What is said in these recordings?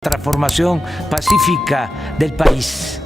Transformación pacífica del país.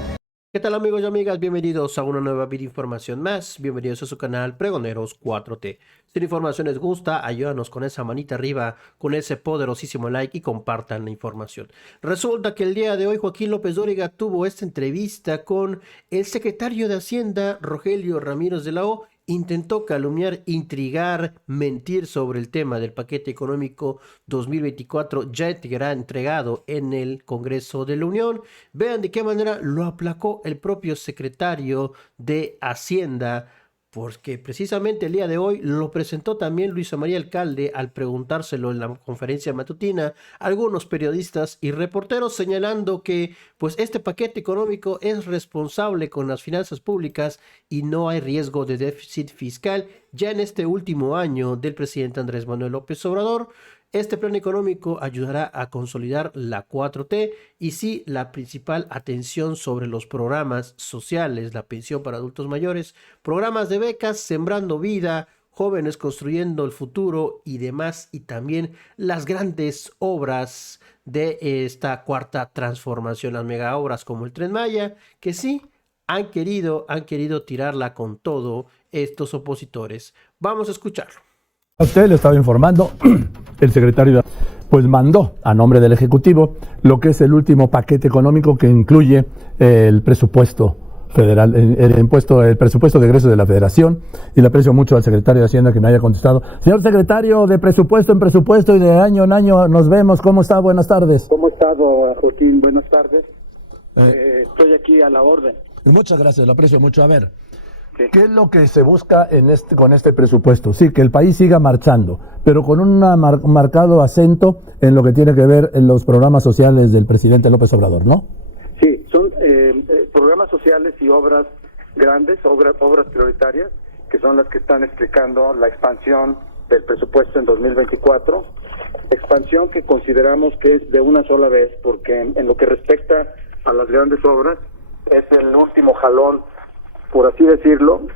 ¿Qué tal amigos y amigas? Bienvenidos a una nueva videoinformación más. Bienvenidos a su canal Pregoneros 4T. Si la información les gusta, ayúdanos con esa manita arriba, con ese poderosísimo like y compartan la información. Resulta que el día de hoy Joaquín López Dóriga tuvo esta entrevista con el secretario de Hacienda, Rogelio Ramírez de la O. Intentó calumniar, intrigar, mentir sobre el tema del paquete económico 2024 ya entregado en el Congreso de la Unión. Vean de qué manera lo aplacó el propio secretario de Hacienda, porque precisamente el día de hoy lo presentó también Luisa María Alcalde al preguntárselo en la conferencia matutina a algunos periodistas y reporteros, señalando que pues este paquete económico es responsable con las finanzas públicas y no hay riesgo de déficit fiscal ya en este último año del presidente Andrés Manuel López Obrador. Este plan económico ayudará a consolidar la 4T y sí, la principal atención sobre los programas sociales, la pensión para adultos mayores, programas de becas, sembrando vida, jóvenes construyendo el futuro y demás, y también las grandes obras de esta cuarta transformación, las mega obras como el Tren Maya, que sí han querido tirarla con todo estos opositores. Vamos a escucharlo. A usted le estaba informando, el secretario pues mandó a nombre del Ejecutivo lo que es el último paquete económico que incluye el presupuesto federal, el presupuesto de egresos de la Federación, y le aprecio mucho al secretario de Hacienda que me haya contestado. Señor secretario, de presupuesto en presupuesto y de año en año nos vemos. ¿Cómo está? Buenas tardes. ¿Cómo ha estado, Joaquín? Buenas tardes. Estoy aquí a la orden. Muchas gracias, lo aprecio mucho. A ver, Sí. ¿qué es lo que se busca con este presupuesto? Sí, que el país siga marchando, pero con un marcado acento en lo que tiene que ver en los programas sociales del presidente López Obrador, ¿no? Sí, son programas sociales y obras grandes, obras prioritarias, que son las que están explicando la expansión del presupuesto en 2024. Expansión que consideramos que es de una sola vez, porque en lo que respecta a las grandes obras, es el último jalón, por así decirlo,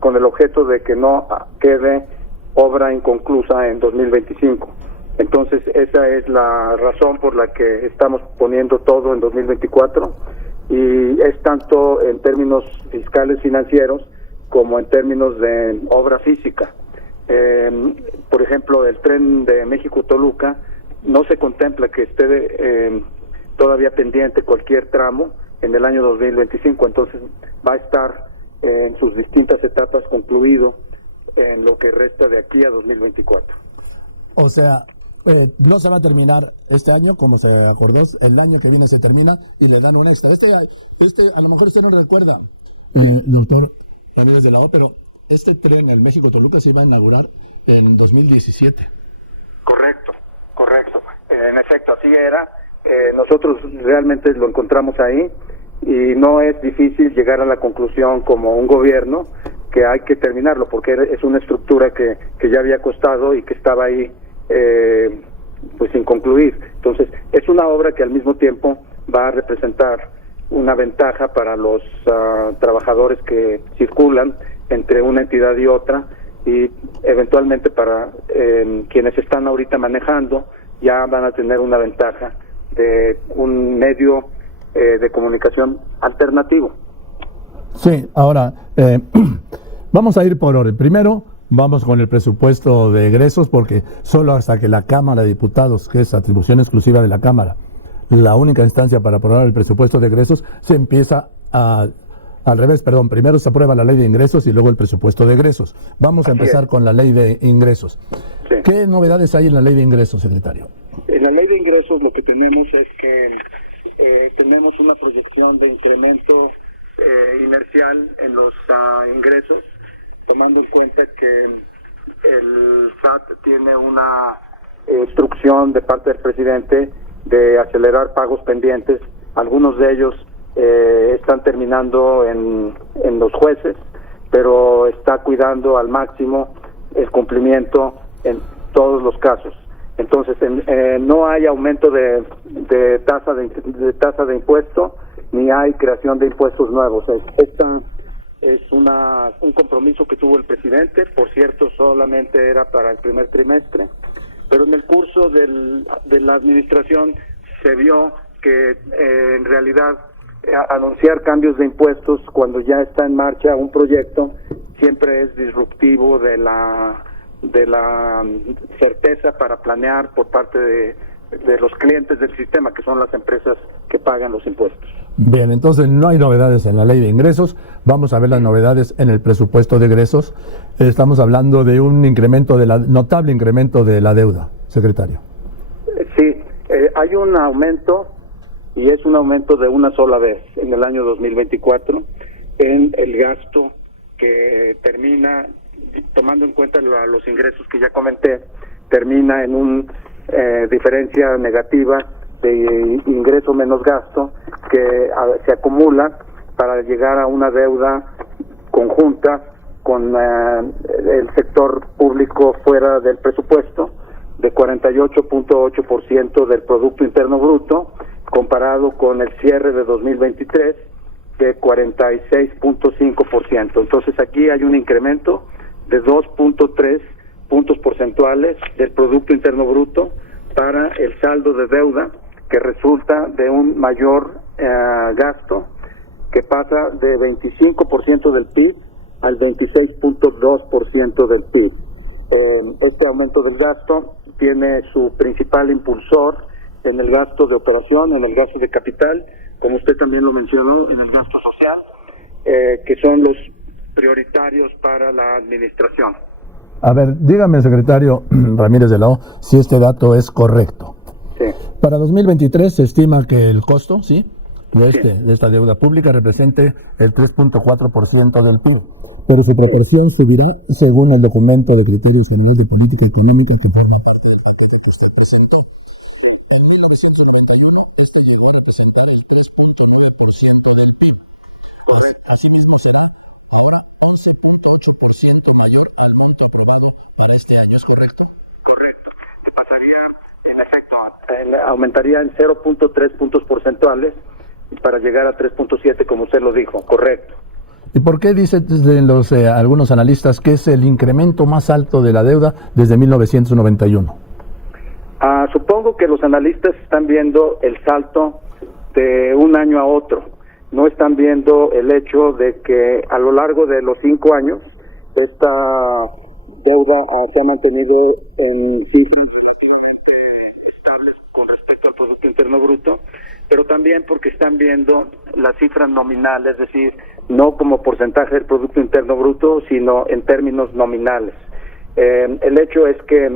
con el objeto de que no quede obra inconclusa en 2025. Entonces, esa es la razón por la que estamos poniendo todo en 2024, y es tanto en términos fiscales financieros como en términos de obra física. Por ejemplo, el tren de México-Toluca no se contempla que esté todavía pendiente cualquier tramo en el año 2025, entonces va a estar en sus distintas etapas concluido en lo que resta de aquí a 2024. O sea, no se va a terminar este año como se acordó, el año que viene se termina y le dan un extra. A lo mejor usted no recuerda, doctor Ramírez de la O, pero este tren, el México-Toluca, se iba a inaugurar en 2017. Correcto. En efecto, así era. Nosotros realmente lo encontramos ahí, y no es difícil llegar a la conclusión como un gobierno que hay que terminarlo, porque es una estructura que ya había costado y que estaba ahí pues sin concluir. Entonces, es una obra que al mismo tiempo va a representar una ventaja para los trabajadores que circulan entre una entidad y otra, y eventualmente para quienes están ahorita manejando ya van a tener una ventaja de un medio de comunicación alternativo. Sí, ahora vamos a ir por orden. Primero vamos con el presupuesto de egresos, porque solo hasta que la Cámara de Diputados, que es atribución exclusiva de la Cámara, la única instancia para aprobar el presupuesto de egresos, se empieza al revés, perdón, primero se aprueba la ley de ingresos y luego el presupuesto de egresos. Vamos a empezar con la ley de ingresos. Sí. ¿Qué novedades hay en la ley de ingresos, secretario? En la ley de ingresos lo que tenemos es que tenemos una proyección de incremento inercial en los ingresos, tomando en cuenta que el SAT tiene una instrucción de parte del presidente de acelerar pagos pendientes. Algunos de ellos están terminando en los jueces, pero está cuidando al máximo el cumplimiento en todos los casos. Entonces, no hay aumento de tasa de impuesto, ni hay creación de impuestos nuevos. Esta es un compromiso que tuvo el presidente. Por cierto, solamente era para el primer trimestre, pero en el curso de la administración se vio que en realidad anunciar cambios de impuestos cuando ya está en marcha un proyecto siempre es disruptivo de la certeza para planear por parte de los clientes del sistema, que son las empresas que pagan los impuestos. Bien, entonces no hay novedades en la ley de ingresos. Vamos a ver las novedades en el presupuesto de egresos. Estamos hablando de un notable incremento de la deuda, secretario. Sí, hay un aumento, y es un aumento de una sola vez en el año 2024 en el gasto que termina, tomando en cuenta los ingresos que ya comenté, termina en un diferencia negativa de ingreso menos gasto que se acumula para llegar a una deuda conjunta con el sector público fuera del presupuesto de 48.8% del Producto Interno Bruto, comparado con el cierre de 2023 de 46.5%. Entonces aquí hay un incremento de 2.3 puntos porcentuales del Producto Interno Bruto para el saldo de deuda, que resulta de un mayor gasto que pasa de 25% del PIB al 26.2% del PIB. Este aumento del gasto tiene su principal impulsor en el gasto de operación, en el gasto de capital, como usted también lo mencionó, en el gasto social, que son los prioritarios para la administración. A ver, dígame, secretario Ramírez de la O, si este dato es correcto. Sí. Para 2023 se estima que el costo, ¿sí?, de esta deuda pública represente el 3.4% del PIB, pero su proporción seguirá según el documento de criterios generales de política económica que forma parte del paquete que se presentó. En 1991 este llegó a representar el 3.9% del PIB. Asimismo será ahora 11.8% mayor al monto aprobado para este año, ¿es correcto? Correcto. Pasaría, en efecto, aumentaría en 0.3 puntos porcentuales para llegar a 3.7, como usted lo dijo, correcto. ¿Y por qué dicen algunos analistas que es el incremento más alto de la deuda desde 1991? Supongo que los analistas están viendo el salto de un año a otro. No están viendo el hecho de que a lo largo de los 5 años esta deuda se ha mantenido en cifras relativamente estables con respecto al Producto Interno Bruto, pero también porque están viendo las cifras nominales, es decir, no como porcentaje del Producto Interno Bruto, sino en términos nominales. El hecho es que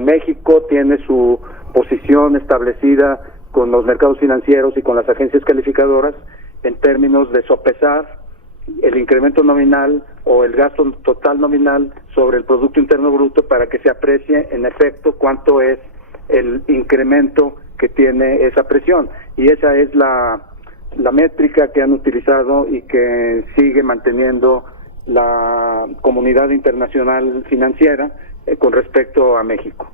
México tiene su posición establecida con los mercados financieros y con las agencias calificadoras en términos de sopesar el incremento nominal o el gasto total nominal sobre el Producto Interno Bruto para que se aprecie en efecto cuánto es el incremento que tiene esa presión. Y esa es la métrica que han utilizado y que sigue manteniendo la comunidad internacional financiera con respecto a México.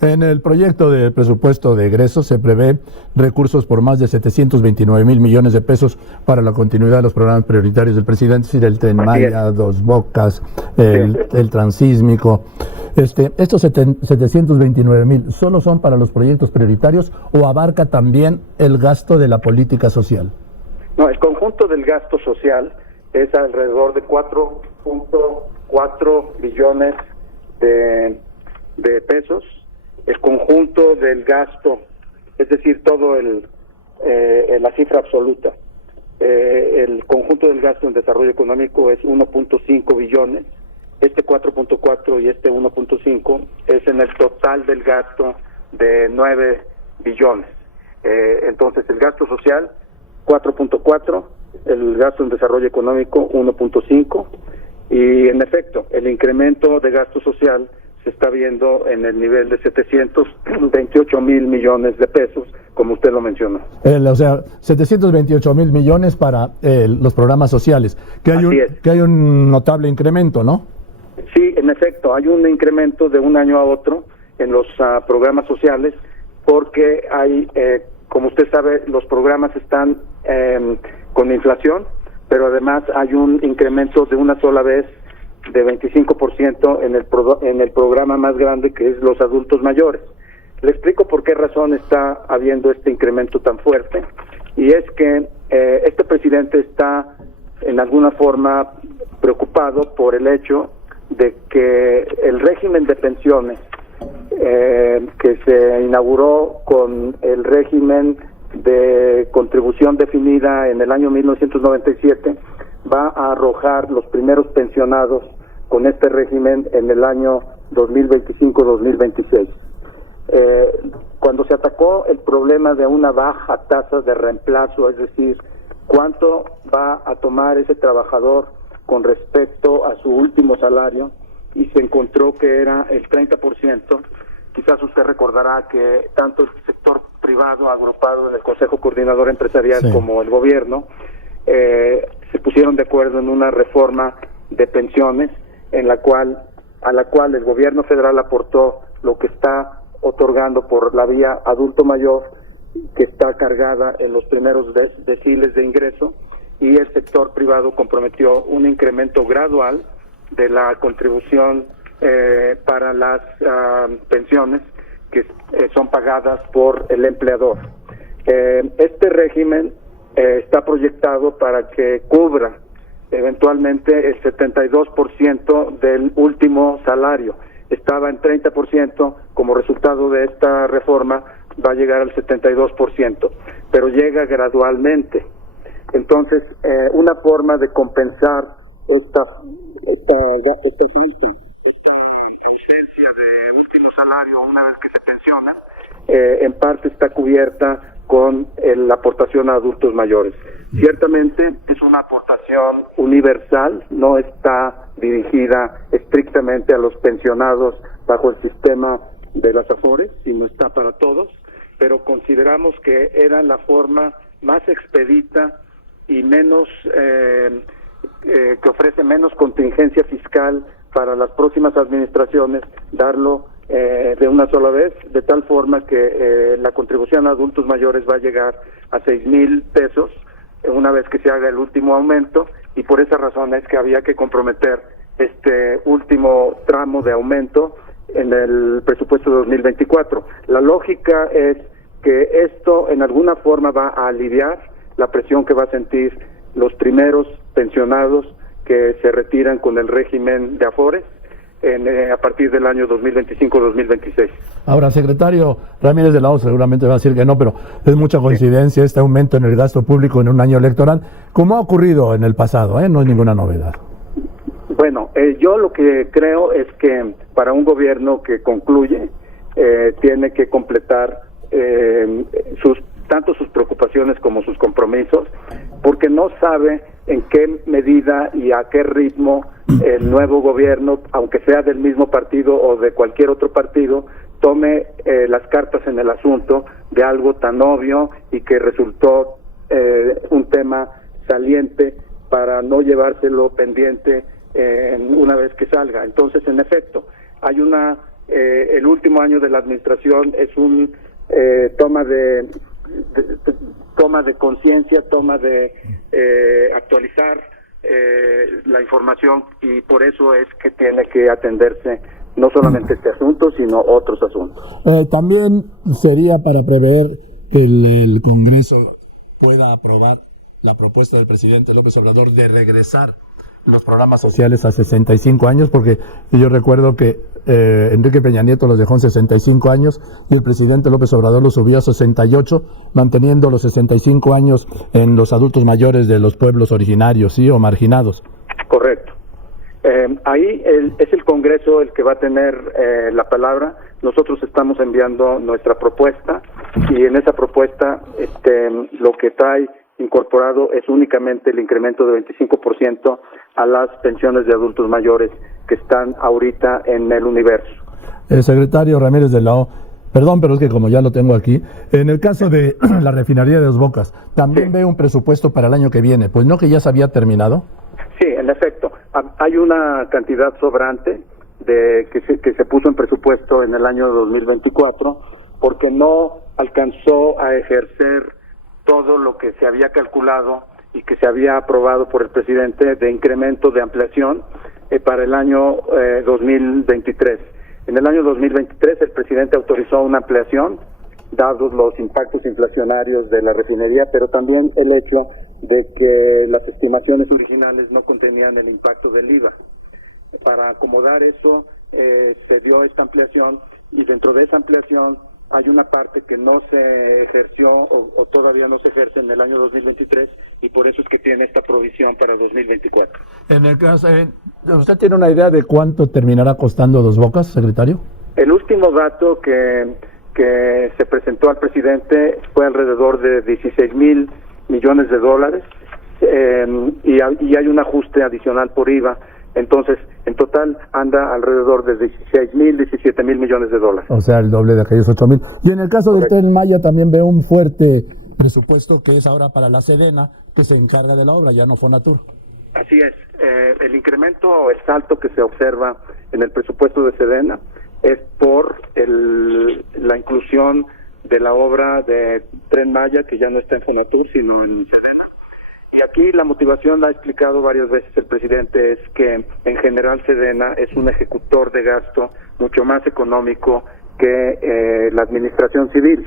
En el proyecto de presupuesto de egresos se prevé recursos por más de 729,000 millones de pesos para la continuidad de los programas prioritarios del presidente, es decir, el Tren Maya, Dos Bocas, el Transísmico. ¿Estos 729,000 solo son para los proyectos prioritarios o abarca también el gasto de la política social? No, el conjunto del gasto social es alrededor de 4.4 billones de pesos. El conjunto del gasto, es decir, todo la cifra absoluta, el conjunto del gasto en desarrollo económico es 1.5 billones, este 4.4 y este 1.5 es en el total del gasto de 9 billones. Entonces el gasto social 4.4, el gasto en desarrollo económico 1.5 y en efecto el incremento de gasto social se está viendo en el nivel de 728,000 millones de pesos, como usted lo mencionó. O sea, 728,000 millones para los programas sociales, que hay un notable incremento, ¿no? Sí, en efecto, hay un incremento de un año a otro en los programas sociales, porque hay, como usted sabe, los programas están con inflación, pero además hay un incremento de una sola vez de 25% en el programa más grande, que es los adultos mayores. Le explico por qué razón está habiendo este incremento tan fuerte, y es que este presidente está en alguna forma preocupado por el hecho de que el régimen de pensiones que se inauguró con el régimen de contribución definida en el año 1997 va a arrojar los primeros pensionados con este régimen en el año 2025-2026. Cuando se atacó el problema de una baja tasa de reemplazo, es decir, cuánto va a tomar ese trabajador con respecto a su último salario, y se encontró que era el 30%, quizás usted recordará que tanto el sector privado agrupado en el Consejo Coordinador Empresarial como el gobierno se pusieron de acuerdo en una reforma de pensiones a la cual el gobierno federal aportó lo que está otorgando por la vía adulto mayor, que está cargada en los primeros deciles de ingreso, y el sector privado comprometió un incremento gradual de la contribución para las pensiones que son pagadas por el empleador. Este régimen está proyectado para que cubra eventualmente el 72% del último salario. Estaba en 30%, como resultado de esta reforma va a llegar al 72%, pero llega gradualmente. Entonces, una forma de compensar esta ausencia de último salario una vez que se pensiona, en parte está cubierta con la aportación a adultos mayores. Ciertamente es una aportación universal, no está dirigida estrictamente a los pensionados bajo el sistema de las AFORES, sino está para todos, pero consideramos que era la forma más expedita y menos que ofrece menos contingencia fiscal para las próximas administraciones, darlo de una sola vez, de tal forma que la contribución a adultos mayores va a llegar a 6,000 pesos una vez que se haga el último aumento, y por esa razón es que había que comprometer este último tramo de aumento en el presupuesto de 2024. La lógica es que esto en alguna forma va a aliviar la presión que va a sentir los primeros pensionados que se retiran con el régimen de AFORES a partir del año 2025-2026. Ahora, secretario Ramírez de la O seguramente va a decir que no, pero es mucha coincidencia este aumento en el gasto público en un año electoral, como ha ocurrido en el pasado, no es ninguna novedad. Bueno, yo lo que creo es que para un gobierno que concluye, tiene que completar tanto sus preocupaciones como sus compromisos, porque no sabe en qué medida y a qué ritmo el nuevo gobierno, aunque sea del mismo partido o de cualquier otro partido, tome las cartas en el asunto de algo tan obvio y que resultó un tema saliente para no llevárselo pendiente una vez que salga. Entonces, en efecto, hay el último año de la administración es un toma de conciencia, toma de actualizar la información, y por eso es que tiene que atenderse no solamente este asunto, sino otros asuntos. También sería para prever que el Congreso pueda aprobar la propuesta del presidente López Obrador de regresar los programas sociales a 65 años, porque yo recuerdo que Enrique Peña Nieto los dejó en 65 años y el presidente López Obrador los subió a 68, manteniendo los 65 años en los adultos mayores de los pueblos originarios, ¿sí? O marginados. Correcto. Ahí es el Congreso el que va a tener la palabra. Nosotros estamos enviando nuestra propuesta, y en esa propuesta lo que trae incorporado es únicamente el incremento de 25% a las pensiones de adultos mayores que están ahorita en el universo. El secretario Ramírez de la O, perdón, pero es que como ya lo tengo aquí, en el caso de la refinería de Dos Bocas, ¿también ve un presupuesto para el año que viene? Pues no, que ya se había terminado. Sí, en efecto, hay una cantidad sobrante que se puso en presupuesto en el año 2024 porque no alcanzó a ejercer todo lo que se había calculado y que se había aprobado por el presidente de incremento de ampliación. para el año 2023. En el año 2023 el presidente autorizó una ampliación, dados los impactos inflacionarios de la refinería, pero también el hecho de que las estimaciones originales no contenían el impacto del IVA. Para acomodar eso, se dio esta ampliación, y dentro de esa ampliación hay una parte que no se ejerció o todavía no se ejerce en el año 2023, y por eso es que tiene esta provisión para el 2024. En el caso, ¿usted tiene una idea de cuánto terminará costando Dos Bocas, secretario? El último dato que se presentó al presidente fue alrededor de 16,000 millones de dólares, y hay un ajuste adicional por IVA. Entonces, en total anda alrededor de 16,000, 17,000 millones de dólares. O sea, el doble de aquellos 8,000. Y en el caso del Tren Maya también veo un fuerte presupuesto que es ahora para la Sedena, que se encarga de la obra, ya no Fonatur. Así es. El incremento, el salto que se observa en el presupuesto de Sedena es por la inclusión de la obra de Tren Maya, que ya no está en Fonatur, sino en Sedena. Y aquí la motivación, la ha explicado varias veces el presidente, es que en general Sedena es un ejecutor de gasto mucho más económico que la administración civil.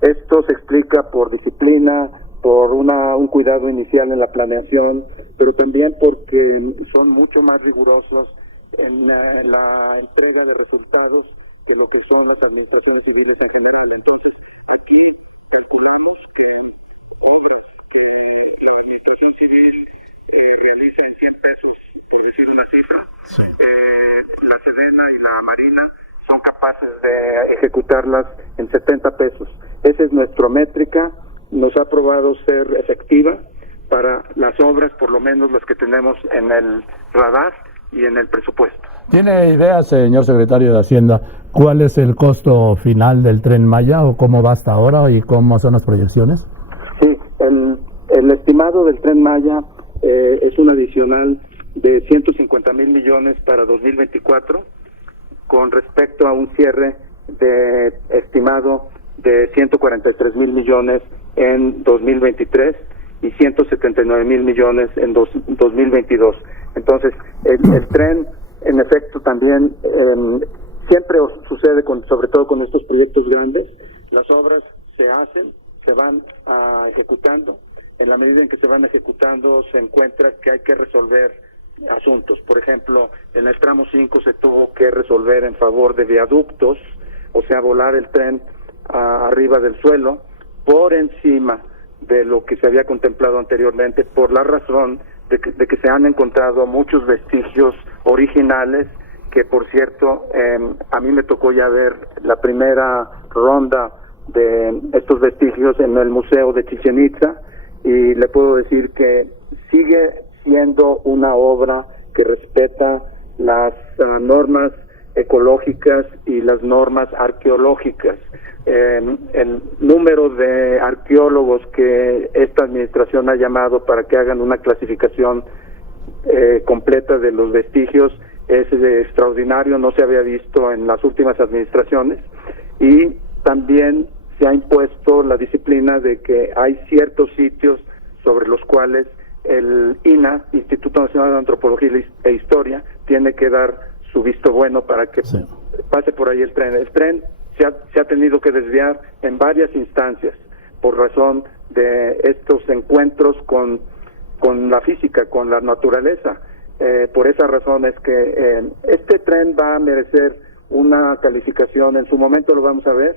Esto se explica por disciplina, por un cuidado inicial en la planeación, pero también porque son mucho más rigurosos en la entrega de resultados que lo que son las administraciones civiles en general. Entonces, aquí calculamos que obras que la administración civil realiza en 100 pesos, por decir una cifra, sí, la Sedena y la Marina son capaces de ejecutarlas en 70 pesos. Esa es nuestra métrica, nos ha probado ser efectiva para las obras, por lo menos las que tenemos en el radar y en el presupuesto. ¿Tiene idea, señor secretario de Hacienda, cuál es el costo final del Tren Maya o cómo va hasta ahora y cómo son las proyecciones? Sí, el estimado del Tren Maya es un adicional de 150,000 millones para 2024, con respecto a un cierre de estimado de 143,000 millones en 2023 y 179,000 millones en 2022. Entonces, el tren, en efecto, también siempre sucede, sobre todo con estos proyectos grandes, las obras se hacen, se van ejecutando. En la medida en que se van ejecutando, se encuentra que hay que resolver asuntos. Por ejemplo, en el tramo 5 se tuvo que resolver en favor de viaductos, o sea, volar el tren arriba del suelo, por encima de lo que se había contemplado anteriormente, por la razón de que se han encontrado muchos vestigios originales, que por cierto, a mí me tocó ya ver la primera ronda de estos vestigios en el Museo de Chichén Itzá, y le puedo decir que sigue siendo una obra que respeta las normas ecológicas y las normas arqueológicas. El número de arqueólogos que esta administración ha llamado para que hagan una clasificación completa de los vestigios es extraordinario, no se había visto en las últimas administraciones, y también se ha impuesto la disciplina de que hay ciertos sitios sobre los cuales el INAH, Instituto Nacional de Antropología e Historia, tiene que dar su visto bueno para que pase por ahí el tren. El tren se ha tenido que desviar en varias instancias por razón de estos encuentros con la física, con la naturaleza. Por esa razón es que este tren va a merecer una calificación, en su momento lo vamos a ver,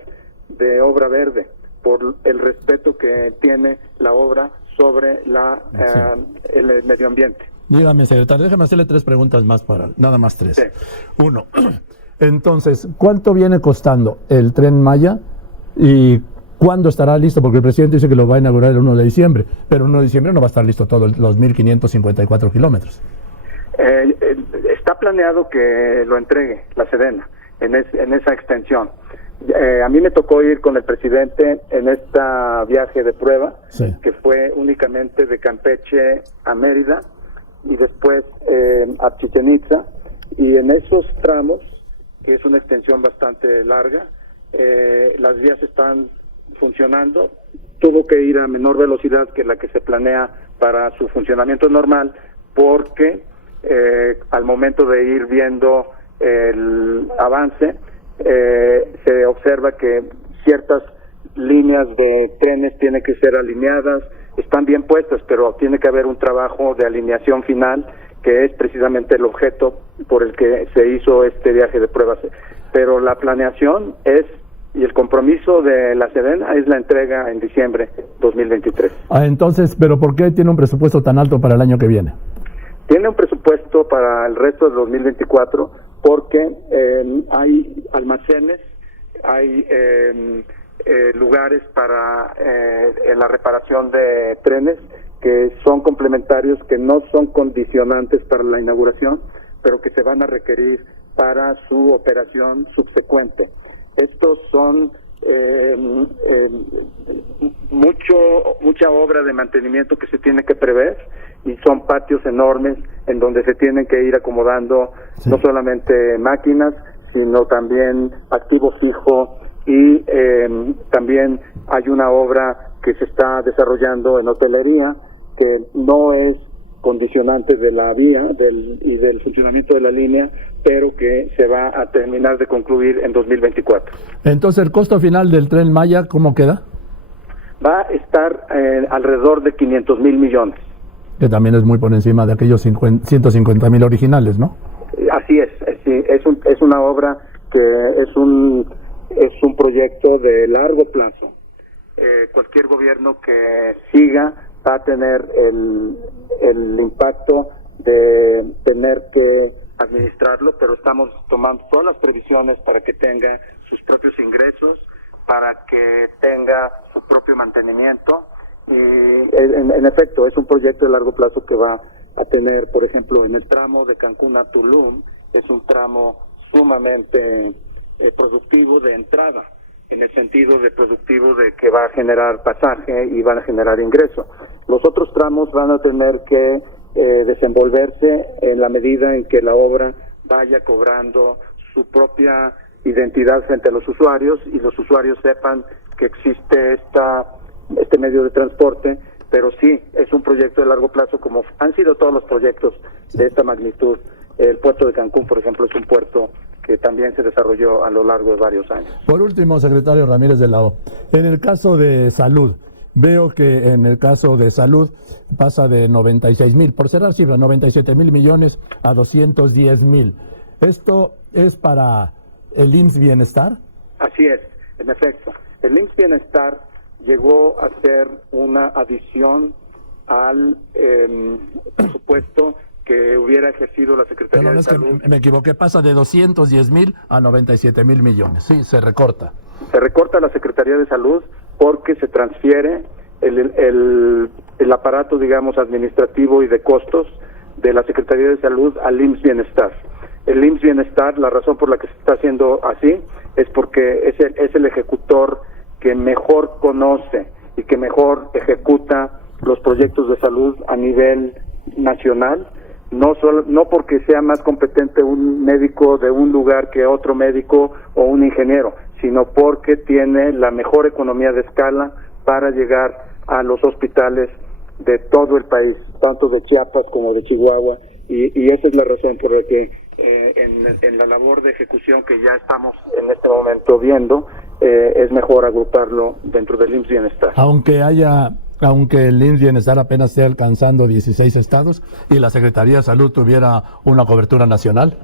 de obra verde, por el respeto que tiene la obra sobre el medio ambiente. Dígame, secretario, déjeme hacerle 3 preguntas más, nada más 3. Sí. 1, entonces, ¿cuánto viene costando el Tren Maya y cuándo estará listo? Porque el presidente dice que lo va a inaugurar el 1 de diciembre, pero el 1 de diciembre no va a estar listo todos los 1,554 kilómetros. Está planeado que lo entregue la Sedena en esa extensión. A mí me tocó ir con el presidente en este viaje de prueba, sí, que fue únicamente de Campeche a Mérida y después a Chichén Itzá, y en esos tramos, que es una extensión bastante larga, las vías están funcionando. Tuvo que ir a menor velocidad que la que se planea para su funcionamiento normal, porque al momento de ir viendo el avance, se observa que ciertas líneas de trenes tienen que ser alineadas, están bien puestas, pero tiene que haber un trabajo de alineación final, que es precisamente el objeto por el que se hizo este viaje de pruebas. Pero la planeación y el compromiso de la Sedena es la entrega en diciembre 2023. Entonces, ¿pero por qué tiene un presupuesto tan alto para el año que viene? Tiene un presupuesto para el resto de 2024 porque hay almacenes, hay lugares para la reparación de trenes que son complementarios, que no son condicionantes para la inauguración, pero que se van a requerir para su operación subsecuente. Estos son mucha obra de mantenimiento que se tiene que prever, y son patios enormes en donde se tienen que ir acomodando no solamente máquinas, sino también activo fijo, y también hay una obra que se está desarrollando en hotelería que no es condicionante de la vía y del funcionamiento de la línea, pero que se va a terminar de concluir en 2024. Entonces, ¿el costo final del Tren Maya cómo queda? Va a estar alrededor de 500 mil millones. Que también es muy por encima de aquellos 150,000 originales, ¿no? Así es, sí, es una obra que es un proyecto de largo plazo. Cualquier gobierno que siga va a tener el impacto de tener que administrarlo, pero estamos tomando todas las previsiones para que tenga sus propios ingresos, para que tenga su propio mantenimiento. En efecto, es un proyecto de largo plazo que va a tener, por ejemplo, en el tramo de Cancún a Tulum, es un tramo sumamente productivo de entrada, en el sentido de productivo de que va a generar pasaje y van a generar ingreso. Los otros tramos van a tener que desenvolverse en la medida en que la obra vaya cobrando su propia identidad frente a los usuarios, y los usuarios sepan que existe este medio de transporte. Pero sí, es un proyecto de largo plazo, como han sido todos los proyectos de esta magnitud. El puerto de Cancún, por ejemplo, es un puerto que también se desarrolló a lo largo de varios años. Por último, secretario Ramírez de la O, en el caso de salud, veo que en el caso de salud pasa de 96,000, por cerrar cifras, 97,000 millones a 210,000. ¿Esto es para el IMSS Bienestar? Así es, en efecto. El IMSS Bienestar llegó a ser una adición al presupuesto que hubiera ejercido la Secretaría Pero no de es que Salud. me equivoqué, pasa de 210,000 a 97,000 millones. Sí, se recorta. Se recorta la Secretaría de Salud porque se transfiere el aparato, digamos, administrativo y de costos de la Secretaría de Salud al IMSS Bienestar. El IMSS Bienestar, la razón por la que se está haciendo así es porque es el ejecutor que mejor conoce y que mejor ejecuta los proyectos de salud a nivel nacional, no porque sea más competente un médico de un lugar que otro médico o un ingeniero, sino porque tiene la mejor economía de escala para llegar a los hospitales de todo el país, tanto de Chiapas como de Chihuahua, y esa es la razón por la que en la labor de ejecución que ya estamos en este momento viendo, es mejor agruparlo dentro del IMSS Bienestar. Aunque el IMSS Bienestar apenas esté alcanzando 16 estados y la Secretaría de Salud tuviera una cobertura nacional.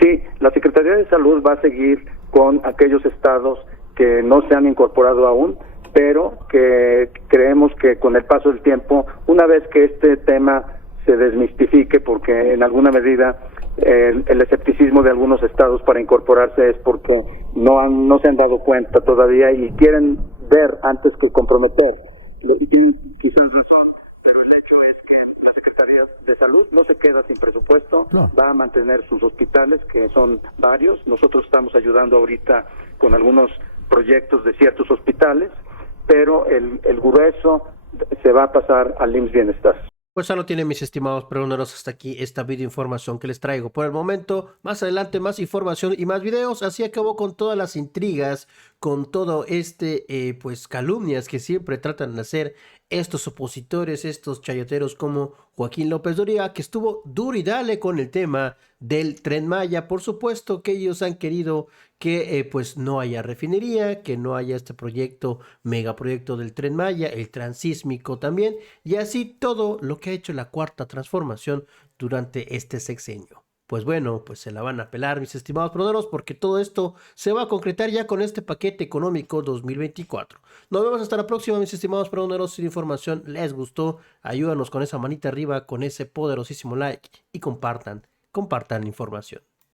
Sí, la Secretaría de Salud va a seguir con aquellos estados que no se han incorporado aún, pero que creemos que con el paso del tiempo, una vez que este tema se desmistifique, porque en alguna medida el escepticismo de algunos estados para incorporarse es porque no se han dado cuenta todavía y quieren ver antes que comprometer. Quizás razón, pero el hecho es que la Secretaría de Salud no se queda sin presupuesto, no. Va a mantener sus hospitales, que son varios. Nosotros estamos ayudando ahorita con algunos proyectos de ciertos hospitales, pero el grueso se va a pasar al IMSS Bienestar. Pues ya lo tienen, mis estimados pregoneros, hasta aquí esta video información que les traigo. Por el momento, más adelante más información y más videos. Así acabó con todas las intrigas con todo pues calumnias que siempre tratan de hacer estos opositores, estos chayoteros como Joaquín López Dóriga, que estuvo duro y dale con el tema del Tren Maya. Por supuesto que ellos han querido que pues no haya refinería, que no haya este proyecto, megaproyecto del Tren Maya, el transísmico también, y así todo lo que ha hecho la Cuarta Transformación durante este sexenio. Pues bueno, pues se la van a pelar, mis estimados proneros, porque todo esto se va a concretar ya con este paquete económico 2024. Nos vemos hasta la próxima, mis estimados proneros. Si la información les gustó, ayúdanos con esa manita arriba, con ese poderosísimo like y compartan la información.